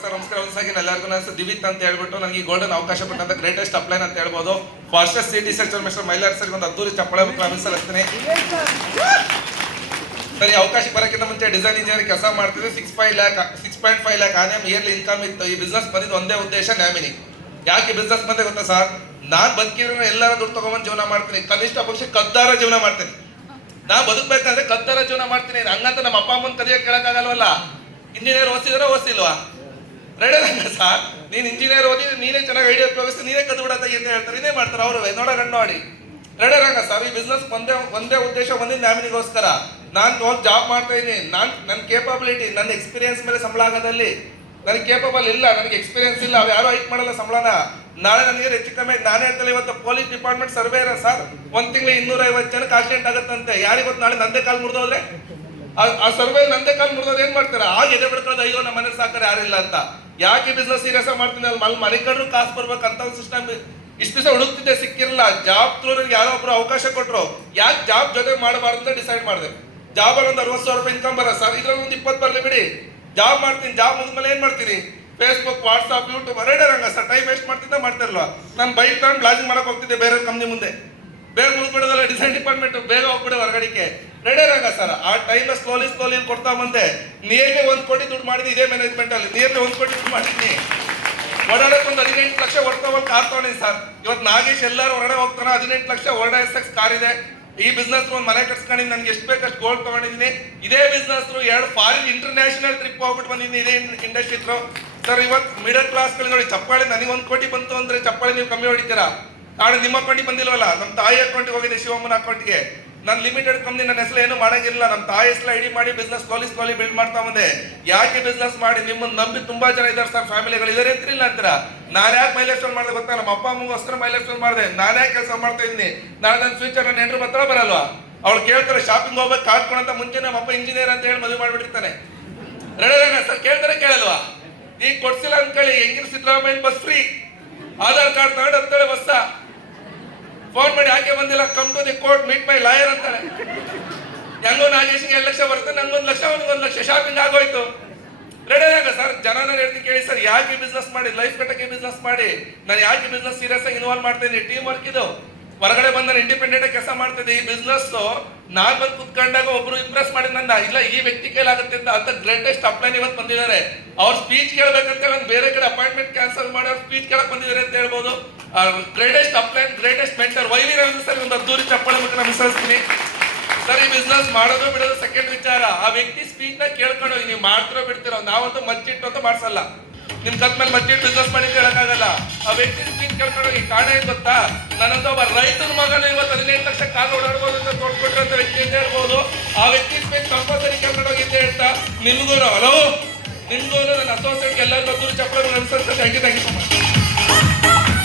Sir ನಮಸ್ಕಾರ. ಒಂದ್ಸಾಗಿ ಎಲ್ಲರಿಗೂ ನಾನು ದಿವಿತ್ ಅಂತ ಹೇಳ್ಬಿಟ್ಟು ನನಗೆ ಗೋಲ್ಡನ್ ಅವಕಾಶ ಕೊಟ್ಟಂತ ಗ್ರೇಟೆಸ್ಟ್ ಅಪ್ಲೈನ್ ಅಂತ ಹೇಳ್ಬೋದು. Fastest city searcher mister Mylar sir ಒಂದು ಅದ್ದೂರಿ ಚಪ್ಪಳೆ ಅಭಿಸರಿಸ್ತೀನಿ. ಸರಿ, ಅವಕಾಶ ಬರೋಕ್ಕಿಂತ ಮುಂಚೆ ಡಿಸೈನ್ ಇಂಜಿನಿಯರ್ ಕೆಲಸ ಮಾಡ್ತಿದ್ದೆ. 6.5 ಲ್ಯಾಕ್ ಆನ್ಯಮ್ ಇಯರ್ಲಿ ಇನ್ಕಮ್ ಇತ್ತು. ಈ ಬಿಸ್ನೆಸ್ ಬಂದಿದ್ದು ಒಂದೇ ಉದ್ದೇಶ, ನ್ಯಾಮಿನಿ. ಯಾಕೆ ಬಿಸ್ನೆಸ್ ಬಂದೆ ಗೊತ್ತಾ ಸರ್? ನಾನ್ ಬದುಕಿದ್ರೆ ಎಲ್ಲರ ದುಡ್ಡು ತಗೊಂಡ್ಬಂದು ಜೀವನ ಮಾಡ್ತೀನಿ, ಕನಿಷ್ಠ ಪಕ್ಷ ಕದ್ದಾರ ಜೀವನ ಮಾಡ್ತೀನಿ. ನಾ ಬದುಕ್ಬೇಕಂದ್ರೆ ಕದ್ದಾರ ಜೀವನ ಮಾಡ್ತೀನಿ. ಹಂಗಂತ ನಮ್ಮ ಅಪ್ಪ ಅಮ್ಮನ ಕರಿಯಕ್ಕೆ ಕೇಳಕ್ಕಾಗಲ್ವಲ್ಲ. ಇಂಜಿನಿಯರ್ ಓದಿಸಿಲ್ವಾ? ರೆಡಿ ಸರ್, ನೀನ್ ಇಂಜಿನಿಯರ್ ಓದಿ ನೀನೇ ಚೆನ್ನಾಗಿ ಐಡಿಯಾ ಉಪಯೋಗಿಸಿ ನೀನೇ ಕದ್ದು ಬಿಡತ್ತ ಅಂತ ಹೇಳ್ತಾರೆ. ಇದೇ ಮಾಡ್ತಾರೆ ಅವರು. ನೋಡಿ ರೆಡಿ ರಂಗ ಸರ್, ಈ ಬಿಸ್ನೆಸ್ ಒಂದೇ ಉದ್ದೇಶ, ಒಂದೇ ನ್ಯಾಮಿನಿಗೋಸ್ಕರ. ನಾನು ಹೋಗಿ ಜಾಬ್ ಮಾಡ್ತಾ ಇದ್ದೀನಿ. ನನ್ನ ಕೇಪಬಿಲಿಟಿ, ನನ್ನ ಎಕ್ಸ್ಪೀರಿಯನ್ಸ್ ಮೇಲೆ ಸಂಬಳ ಆಗೋದಲ್ಲಿ ನನಗೆ ಕೇಪಬಲ್ ಇಲ್ಲ, ನನಗೆ ಎಕ್ಸ್ಪೀರಿಯನ್ಸ್ ಇಲ್ಲ. ಅವು ಯಾರು ಹೈಕ್ ಮಾಡಲ್ಲ ಸಂಬಳನ. ನಾಳೆ ನನಗೆ ಹೆಚ್ಚು ಕಮ್ಮಿ ನಾನು ಹೇಳ್ತಲ್ಲ. ಇವತ್ತು ಪೊಲೀಸ್ ಡಿಪಾರ್ಟ್ಮೆಂಟ್ ಸರ್ವೆ ಸರ್, ಒಂದ್ ತಿಂಗಳು 250 ಜನಕ್ಕೆ ಆಕ್ಸಿಡೆಂಟ್ ಆಗುತ್ತಂತೆ. ಯಾರಿಗೊತ್ತು ನಾಳೆ ನಂದೇ ಕಾಲ್ ಮುರಿದೋದ್ರೆ ಆ ಸರ್ವೆ ನಂದೇ ಕಾಲ್ ಮುರಿದೋದು ಏನ್ ಮಾಡ್ತಾರೆ? ಆಗ ಎದೆ ಬಿಡ್ಕೊಳ್ಳೋದು, ಅಯ್ಯೋ ನಮ್ಮ ಮನೆ ಸಾಕಾರ ಯಾರಿಲ್ಲ ಅಂತ. ಯಾಕೆ ಬಿಸ್ನೆಸ್ ಸೀರಿಯಸ್ ಮಾಡ್ತೀನಿ? ಅಲ್ಲಿ ಮನೆ ಕಂಡ್ರು ಕಾಸು ಬರ್ಬೇಕಂತ ಒಂದು ಸಿಸ್ಟಮ್ ಇಷ್ಟು ದಿವಸ ಹುಡುಕ್ತಿದ್ದೆ, ಸಿಕ್ಕಿರಲಿಲ್ಲ. ಜಾಬ್ ಥ್ರೂ ನನಗೆ ಯಾರೋ ಒಬ್ರು ಅವಕಾಶ ಕೊಟ್ಟರು. ಯಾಕೆ ಜಾಬ್ ಜೊತೆ ಮಾಡಬಾರ್ದು ಅಂತ ಡಿಸೈಡ್ ಮಾಡಿದೆ. ಜಾಬ್ ಅಲ್ಲಿ ಒಂದು 60,000 ರೂಪಾಯಿ ಇನ್ಕಮ್ ಬರ ಸರ್, ಇದ್ರಲ್ಲಿ ಒಂದು 20 ಬರಲಿ ಬಿಡಿ. ಜಾಬ್ ಮಾಡ್ತೀನಿ. ಜಾಬ್ ಮುಗಿದ್ಮೇಲೆ ಏನ್ ಮಾಡ್ತೀನಿ? Facebook, WhatsApp, YouTube ready Ranga sir. Time waste ಮಾಡ್ತಿರ್ಲಿಲ್ಲ. ನಾನು ಬೈಕ್ ತಗೊಂಡು ಬ್ಲಾಗಿಂಗ್ ಮಾಡಕ್ ಹೋಗ್ತಿದ್ದೆ ಬೇರೆ ಕಂಪ್ನಿ ಮುಂದೆ. ಬೇಗ ಮುಗಿದ್ಬಿಡೋದಲ್ಲ ಡಿಸೈನ್ ಡಿಪಾರ್ಟ್ಮೆಂಟ್, ಬೇಗ ಹೋಗ್ಬಿಡೋ ಹೊರಗಡಿಕೆ. Ready Ranga sir. ಆ ಟೈಮ್ ಸ್ಲೋಲಿ ಕೊಡ್ತಾ ಬಂದೆ. ನಿಯರ್ಲಿ 1 ಕೋಟಿ ದುಡ್ಡು ಮಾಡಿದ್ವಿ ಇದೇ ಮ್ಯಾನೇಜ್ಮೆಂಟ್ ಅಲ್ಲಿ. ನಿಯರ್ಲಿ 1 ಕೋಟಿ ದುಡ್ಡು ಮಾಡಿದ್ನಿ. ಓಡಾಡಕ್ಕೆ ಒಂದು 18 ಲಕ್ಷ ಹೊಡ್ತವಲ್ ಕಾರ್ ತಗೊಂಡಿನಿ ಸರ್. ಇವತ್ತು ನಾಗೇಶ್ ಎಲ್ಲರೂ ಹೊರಗಡೆ ಹೋಗ್ತಾನೆ. 18 ಲಕ್ಷ ಓಡಾ SX ಕಾರ್ ಇದೆ. ಈ ಬಿಸ್ನೆಸ್ ಒಂದು ಮನೆ ಕಟ್ಸ್ಕೊಂಡಿದ್ದೀನಿ. ನನ್ಗೆ ಎಷ್ಟು ಬೇಕಷ್ಟು ಗೋಲ್ಡ್ ತಗೊಂಡಿದ್ದೀನಿ. ಇದೇ ಬಿಸ್ನೆಸ್ 2 ಫಾರಿನ್ ಇಂಟರ್ನ್ಯಾಷನಲ್ ಟ್ರಿಪ್ ಹೋಗ್ಬಿಟ್ಟು ಬಂದಿದ್ದೀನಿ ಇದೇ ಇಂಡಸ್ಟ್ರಿ ಥ್ರೂ ಸರ್. ಇವತ್ತು ಮಿಡಲ್ ಕ್ಲಾಸ್ ಗಳು ನೋಡಿ, ಚಪ್ಪಾಳಿ ನನಗೆ 1 ಕೋಟಿ ಬಂತು ಅಂದ್ರೆ ಚಪ್ಪಾಳಿ ನೀವು ಕಮ್ಮಿ ಹೊಡಿತೀರಾ. ನಾಳೆ ನಿಮ್ಮ ಅಕೌಂಟಿಗೆ ಬಂದಿಲ್ವಲ್ಲ, ನಮ್ಮ ತಾಯಿ ಅಕೌಂಟಿಗೆ ಹೋಗಿದೆ, ಶಿವಮ್ಮನ ಅಕೌಂಟ್ಗೆ. ನಾನು ಲಿಮಿಟೆಡ್ ಕಂಪ್ನಿ, ನನ್ನ ಹೆಸರು ಏನು ಮಾಡಂಗಿಲ್ಲ. ನಮ್ಮ ತಾಯಿ ಹೆಸರು ಐಡಿ ಮಾಡಿ ಬಿಸ್ನೆಸ್ ಸ್ಲೋಲಿ ಬಿಲ್ಡ್ ಮಾಡ್ತಾ ಬಂದೆ. ಯಾಕೆ ಬಿಸ್ನೆಸ್ ಮಾಡಿ? ನಿಮ್ಮನ್ನು ನಂಬಿ ತುಂಬಾ ಜನ ಇದ್ದಾರೆ ಸರ್, ಫ್ಯಾಮಿಲಿಗಳು ಇದಾರೆ ಅಂತಿಲ್ಲ ಅಂತೀರಾ. ನಾನು ಯಾಕೆ ಮೈಲೇಜ್ ಮಾಡಿದೆ ಗೊತ್ತಾ? ನಮ್ಮ ಅಪ್ಪ ಅಮ್ಮಗೋಸ್ಕರ ಮೈಲೇಜ್ ಮಾಡಿದೆ. ನಾನು ಯಾಕೆ ಕೆಲಸ ಮಾಡ್ತಾ ಇದ್ದೀನಿ? ನಾಳೆ ನನ್ನ ಫ್ಯೂಚರ್ ನನ್ನ ಹೆಂಡ್ರು ಬರ್ತಾರ ಬರಲ್ವಾ? ಅವ್ಳು ಕೇಳ್ತಾರೆ ಶಾಪಿಂಗ್ ಹೋಗ್ಬೇಕು ಕಾಡ್ಕೊಳಂತ ಮುಂಚೆ ನಮ್ಮ ಅಪ್ಪ ಇಂಜಿನಿಯರ್ ಅಂತ ಹೇಳಿ ಮದುವೆ ಮಾಡ್ಬಿಟ್ಟಿರ್ತಾನೆ. ರೆಡಿ ಸರ್, ಕೇಳ್ತಾರೆ ಕೇಳಲ್ವಾ? ಈಗ ಕೊಡ್ಸಿಲ್ಲ ಅನ್ಕೊಳ್ಳಿ, ಹೆಂಗಿರ್ Siddaramaiah bus free, Aadhaar card ತಗೊಂಡು ಹತ್ತಾಳೆ ಬಸ್ಸ. ಫೋನ್ ಮಾಡಿ ಯಾಕೆ ಬಂದಿಲ್ಲ, come to the court meet my lawyer ಅಂತಾಳೆ. ಹೆಂಗೋ ನಾಗೇಶ್ಗೆ 2 ಲಕ್ಷ ಬರುತ್ತೆ, ನಂಗೊಂದು ಲಕ್ಷ, ಅವ್ನಿಗೆ 1 ಲಕ್ಷ, ಶಾಪಿಂಗ್ ಆಗೋಯ್ತು. ರೆಡಿ ಆಗ ಸರ್. ಜನನ ಹೇಳ್ತೀನಿ ಕೇಳಿ ಸರ್, ಯಾಕೆ ಬಿಸ್ನೆಸ್ ಮಾಡಿ? ಲೈಫ್ ಕಟ್ಟಕ್ಕೆ ಬಿಸ್ನೆಸ್ ಮಾಡಿ. ನಾನು ಯಾಕೆ ಬಿಸ್ನೆಸ್ ಸೀರಿಯಸ್ ಆಗಿ ಇನ್ವಾಲ್ವ್ ಮಾಡ್ತಾ ಇದ್ದೀನಿ? ಟೀಮ್ ವರ್ಕ್ ಇದು. ಹೊರಗಡೆ ಬಂದ ಇಂಡಿಪೆಂಡೆಂಟ್ ಆಗಿ ಕೆಲಸ ಮಾಡ್ತಿದ್ದೆ. ಈ ಬಿಸ್ನೆಸ್ ನಾನ್ ಬಂದು ಕುತ್ಕೊಂಡಾಗ ಒಬ್ರು ಇಂಪ್ರೆಸ್ ಮಾಡಿ ನನ್ನ, ಇಲ್ಲ ಈ ವ್ಯಕ್ತಿ ಕೈಲಾಗುತ್ತೆ ಅಂತ ಗ್ರೇಟೆಸ್ಟ್ ಅಪ್ಲೈನ್ ಇವತ್ತು ಬಂದಿದ್ದಾರೆ. ಅವ್ರ ಸ್ಪೀಚ್ ಕೇಳಬೇಕಂತ ಹೇಳಿ ಬೇರೆ ಕಡೆ ಅಪಾಯಿಂಟ್ಮೆಂಟ್ ಕ್ಯಾನ್ಸಲ್ ಮಾಡಿ ಅವ್ರ ಸ್ಪೀಚ್ ಕೇಳಕ್ ಬಂದಿದ್ದಾರೆ ಅಂತ ಹೇಳ್ಬೋದು. Greatest upline, greatest mentor YV Ravindra sir ಒಂದು ಅದ್ದೂರಿ ಚಪ್ಪಾಳೆ ಮುಖ ವಿಶ್ವಸಿಸ್ತೀನಿ ಸರ್. ಈ ಬಿಸ್ನೆಸ್ ಮಾಡೋದು ಬಿಡೋದು ಸೆಕೆಂಡ್ ವಿಚಾರ. ಆ ವ್ಯಕ್ತಿ ಸ್ಪೀಚ್ ನ ಕೇಳ್ಕೊಂಡು ನೀವು ಮಾಡ್ತಿರೋ ಬಿಡ್ತಿರೋ, ನಾವಂತೂ ಮಚ್ಚಿಟ್ಟು ಅಂತ ಮಾಡ್ಸಲ್ಲ. ನಿಮ್ ಕತ್ ಮೇಲೆ ಮಚ್ಚಿಟ್ಟು ಬಿಸ್ನೆಸ್ ಮಾಡಿ ಹೇಳಕ್ಕಾಗಲ್ಲ. ಆ ವ್ಯಕ್ತಿ ಸ್ಪೀಚ್ ಕೇಳ್ಕೊಂಡು ಈ ಕಾರಣ ಏನ್ ಗೊತ್ತಾ? ನನ್ನಂತ ಒಬ್ಬ ರೈತನ ಮಗನ ಇವತ್ತು 15 ಲಕ್ಷ ಕಾರ್ ಓಡಾಡ್ಬೋದು ಅಂತ ತೋಡ್ಕೊಟ್ಟಿರೋಂಥ ವ್ಯಕ್ತಿ ಅಂತ ಹೇಳ್ಬೋದು. ಆ ವ್ಯಕ್ತಿ ಸ್ಪೀಚ್ ಕಂಪಲ್ಸರಿ ಕೇಳ್ಕೊಂಡು ಹೋಗಿ ಅಂತ ಹೇಳ್ತಾ ನಿಮ್ಗೂ ಹಲೋ, ನಿಮ್ಗೂ ನನ್ನ ಅಸೋಸಿಯೇಟ್ ಎಲ್ಲರಿಗೂ ಚಪ್ಪಳ ಥ್ಯಾಂಕ್ ಯು ಸೊ ಮಚ್.